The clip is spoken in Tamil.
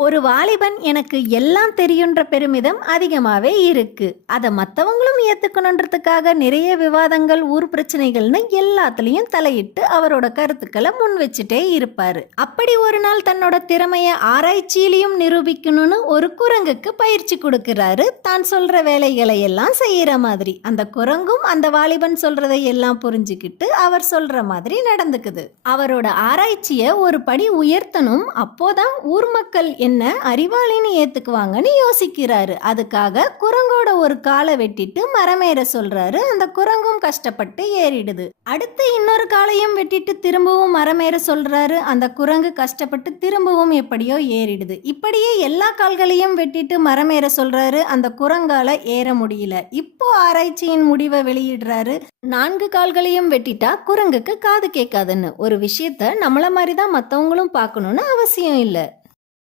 ஒரு வாலிபன் எனக்கு எல்லாம் தெரியுன்ற பெருமிதம் அதிகமாவே இருக்கு. அதை மற்றவங்களும் ஏத்துக்கணுன்றதுக்காக நிறைய விவாதங்கள், ஊர் பிரச்சனைகள்னு எல்லாத்துலயும் தலையிட்டு அவரோட கருத்துக்களை முன் வச்சுட்டே இருப்பாரு. அப்படி ஒரு நாள் தன்னோட திறமைய ஆராய்ச்சியிலையும் நிரூபிக்கணும்னு ஒரு குரங்குக்கு பயிற்சி கொடுக்கிறாரு. தான் சொல்ற வேலைகளை எல்லாம் செய்யற மாதிரி. அந்த குரங்கும் அந்த வாலிபன் சொல்றதை எல்லாம் புரிஞ்சுக்கிட்டு அவர் சொல்ற மாதிரி நடந்துக்குது. அவரோட ஆராய்ச்சிய ஒரு படி உயர்த்தணும். அப்போதான் ஊர் மக்கள் என்ன அறிவாளின்னு ஏத்துக்குவாங்கன்னு யோசிக்கிறாரு. அதுக்காக குரங்கோட ஒரு காலை வெட்டிட்டு மரமேற சொல்றாரு. அந்த குரங்கும் கஷ்டப்பட்டு ஏறிடுது. அடுத்து இன்னொரு காலையும் வெட்டிட்டு திரும்பவும் மரமேற சொல்றாரு. அந்த குரங்கு கஷ்டப்பட்டு திரும்பவும் எப்படியோ ஏறிடுது. இப்படியே எல்லா கால்களையும் வெட்டிட்டு மரமேற சொல்றாரு. அந்த குரங்கால ஏற முடியல. இப்போ ஆராய்ச்சியின் முடிவை வெளியிடுறாரு. 4 கால்களையும் வெட்டிட்டா குரங்குக்கு காது கேட்காதுன்னு. ஒரு விஷயத்த நம்மள மாதிரிதான் மற்றவங்களும் பார்க்கணும்னு அவசியம் இல்லை.